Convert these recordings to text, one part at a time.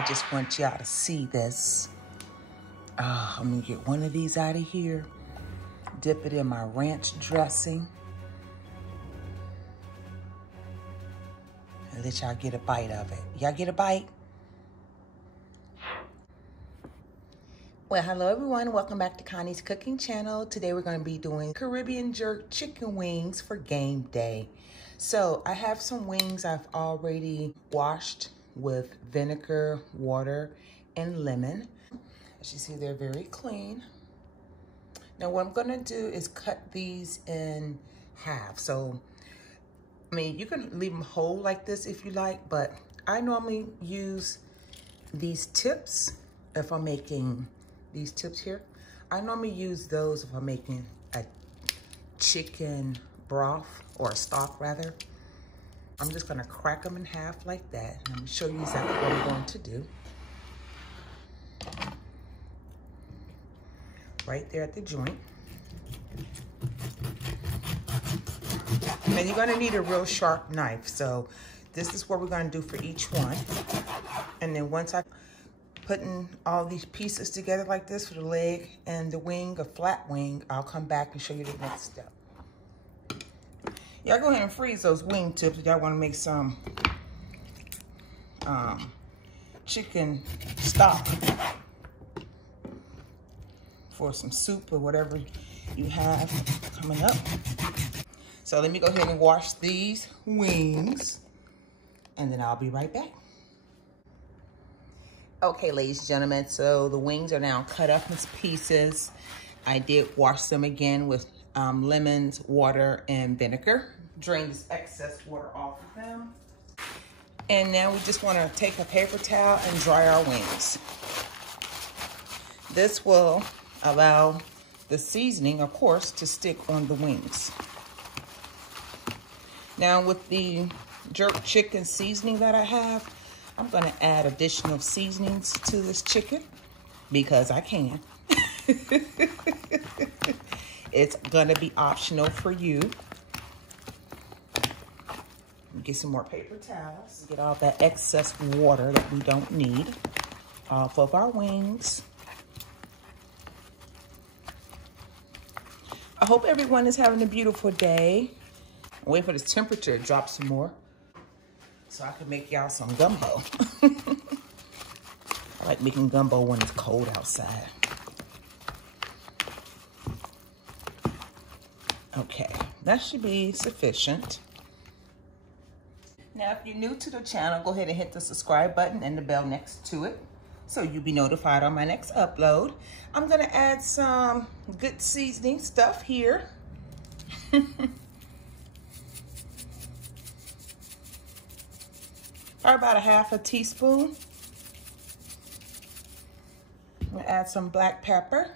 I just want y'all to see this. I'm gonna get one of these out of here, dip it in my ranch dressing, and let y'all get a bite of it. Y'all get a bite? Well, hello everyone. Welcome back to Connie's cooking channel. Today we're gonna be doing Caribbean jerk chicken wings for game day. So I have some wings I've already washed with vinegar, water, and lemon. As you see, they're very clean. Now what I'm gonna do is cut these in half. So, I mean, you can leave them whole like this if you like, but I normally use these tips if I'm making these tips here. I normally use those if I'm making a chicken broth or a stock rather. I'm just gonna crack them in half like that. And I'm gonna show you exactly what I'm going to do. Right there at the joint. And you're gonna need a real sharp knife. So this is what we're gonna do for each one. And then once I putting all these pieces together like this for the leg and the wing, a flat wing, I'll come back and show you the next step. Y'all go ahead and freeze those wing tips if y'all want to make some chicken stock for some soup or whatever you have coming up. So let me go ahead and wash these wings and then I'll be right back. Okay, ladies and gentlemen, so the wings are now cut up in pieces. I did wash them again with lemons, water, and vinegar. Drain this excess water off of them. And now we just want to take a paper towel and dry our wings. This will allow the seasoning, of course, to stick on the wings. Now with the jerk chicken seasoning that I have, I'm gonna add additional seasonings to this chicken because I can. It's gonna be optional for you. Get some more paper towels. Get all that excess water that we don't need off of our wings. I hope everyone is having a beautiful day. Wait for this temperature to drop some more, so I can make y'all some gumbo. I like making gumbo when it's cold outside. Okay, that should be sufficient. Now, if you're new to the channel, go ahead and hit the subscribe button and the bell next to it so you'll be notified on my next upload. I'm gonna add some good seasoning stuff here. Or about a half a teaspoon. I'm gonna add some black pepper.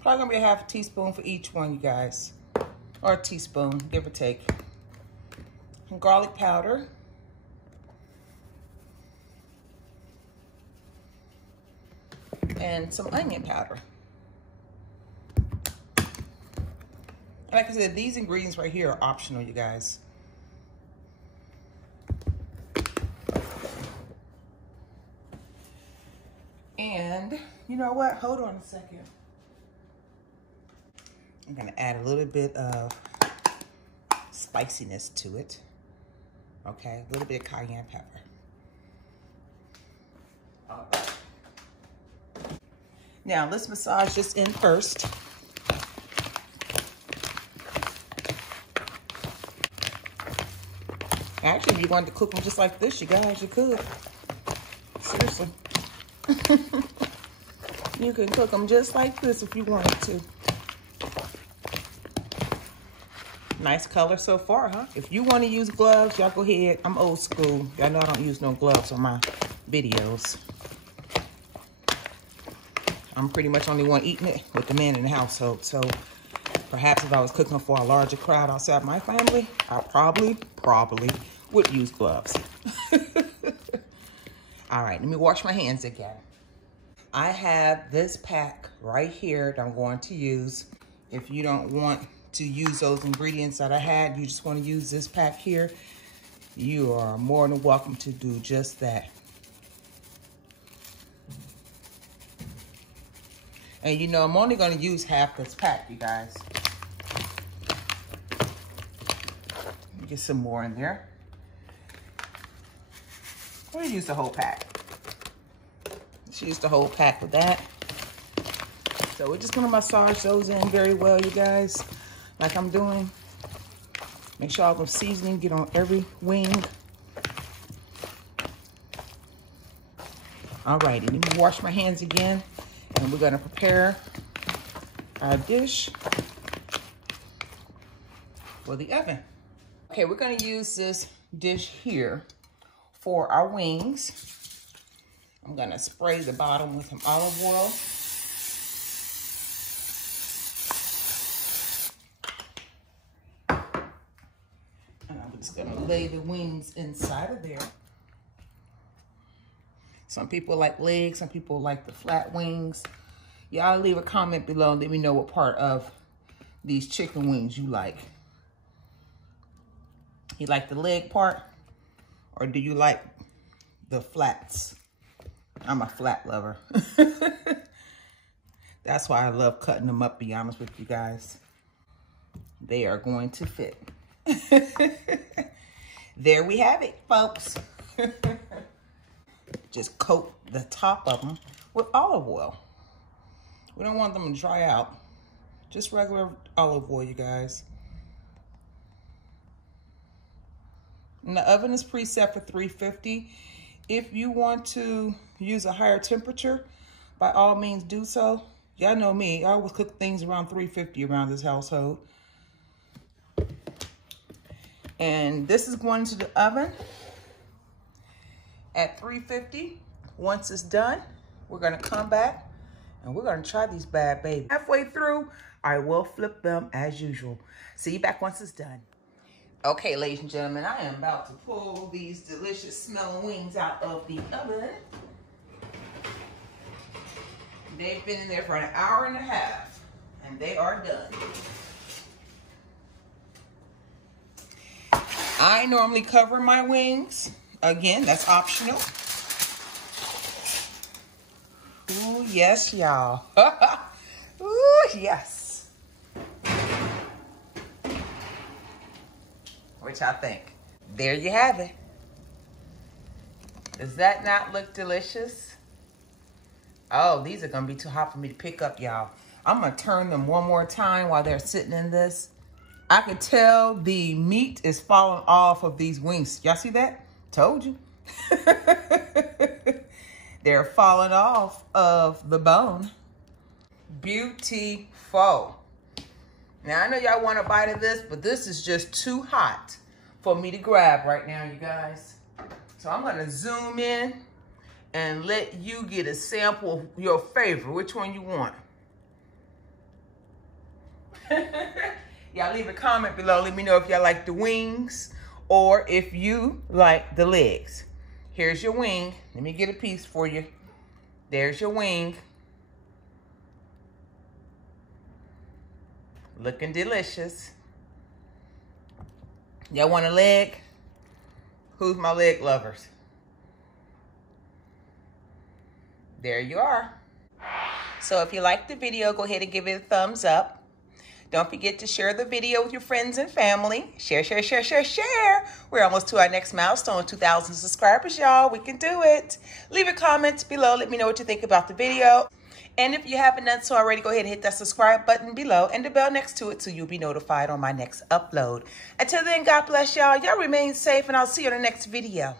Probably gonna be a half a teaspoon for each one, you guys. Or a teaspoon, give or take. Some garlic powder. And some onion powder. Like I said, these ingredients right here are optional, you guys. And you know what? Hold on a second. I'm gonna add a little bit of spiciness to it. Okay, a little bit of cayenne pepper. All right. Now let's massage this in first. Actually, if you wanted to cook them just like this, you guys, you could. Seriously. You can cook them just like this if you wanted to. Nice color so far, huh? If you want to use gloves, y'all go ahead. I'm old school. Y'all know I don't use no gloves on my videos. I'm pretty much only one eating it with the men in the household. So perhaps if I was cooking for a larger crowd outside my family, I probably would use gloves. All right, let me wash my hands again. I have this pack right here that I'm going to use. If you don't want to use those ingredients that I had, you just want to use this pack here. you are more than welcome to do just that. And you know, I'm only going to use half this pack, you guys. Get some more in there. I'm going to use the whole pack. Let's use the whole pack with that. So we're just going to massage those in very well, you guys, like I'm doing. Make sure all the seasoning get on every wing. Alrighty, let me wash my hands again, and we're going to prepare our dish for the oven. Okay, we're going to use this dish here for our wings. I'm going to spray the bottom with some olive oil. And I'm just going to lay the wings inside of there. Some people like legs, some people like the flat wings. Y'all leave a comment below and let me know what part of these chicken wings you like. You like the leg part, or do you like the flats? I'm a flat lover. That's why I love cutting them up, be honest with you guys. They are going to fit. There we have it, folks. Just coat the top of them with olive oil. We don't want them to dry out. Just regular olive oil, you guys. And the oven is preset for 350. If you want to use a higher temperature, by all means do so. Y'all know me, I always cook things around 350 around this household. And this is going to the oven at 350. Once it's done, we're gonna come back and we're gonna try these bad babies. Halfway through, I will flip them as usual. See you back once it's done. Okay, ladies and gentlemen, I am about to pull these delicious smelling wings out of the oven. They've been in there for an hour and a half, and they are done. I normally cover my wings. Again, that's optional. Ooh, yes, y'all. Ooh, yes. What y'all think? There you have it. Does that not look delicious? Oh, these are gonna be too hot for me to pick up, y'all. I'm gonna turn them one more time while they're sitting in this. I can tell the meat is falling off of these wings. Y'all see that? Told you. They're falling off of the bone. Beautiful. Now, I know y'all want a bite of this, but this is just too hot for me to grab right now, you guys. So I'm gonna zoom in and let you get a sample of your favorite. Which one you want? Y'all leave a comment below. Let me know if y'all like the wings or if you like the legs. Here's your wing. Let me get a piece for you. There's your wing. Looking delicious. Y'all want a leg? Who's my leg lovers? There you are. So if you liked the video, go ahead and give it a thumbs up. Don't forget to share the video with your friends and family. Share, share, share, share, share. We're almost to our next milestone, 2,000 subscribers, y'all. We can do it. Leave a comment below. Let me know what you think about the video. And if you haven't done so already, go ahead and hit that subscribe button below and the bell next to it so you'll be notified on my next upload. Until then, God bless y'all. Y'all remain safe, and I'll see you in the next video.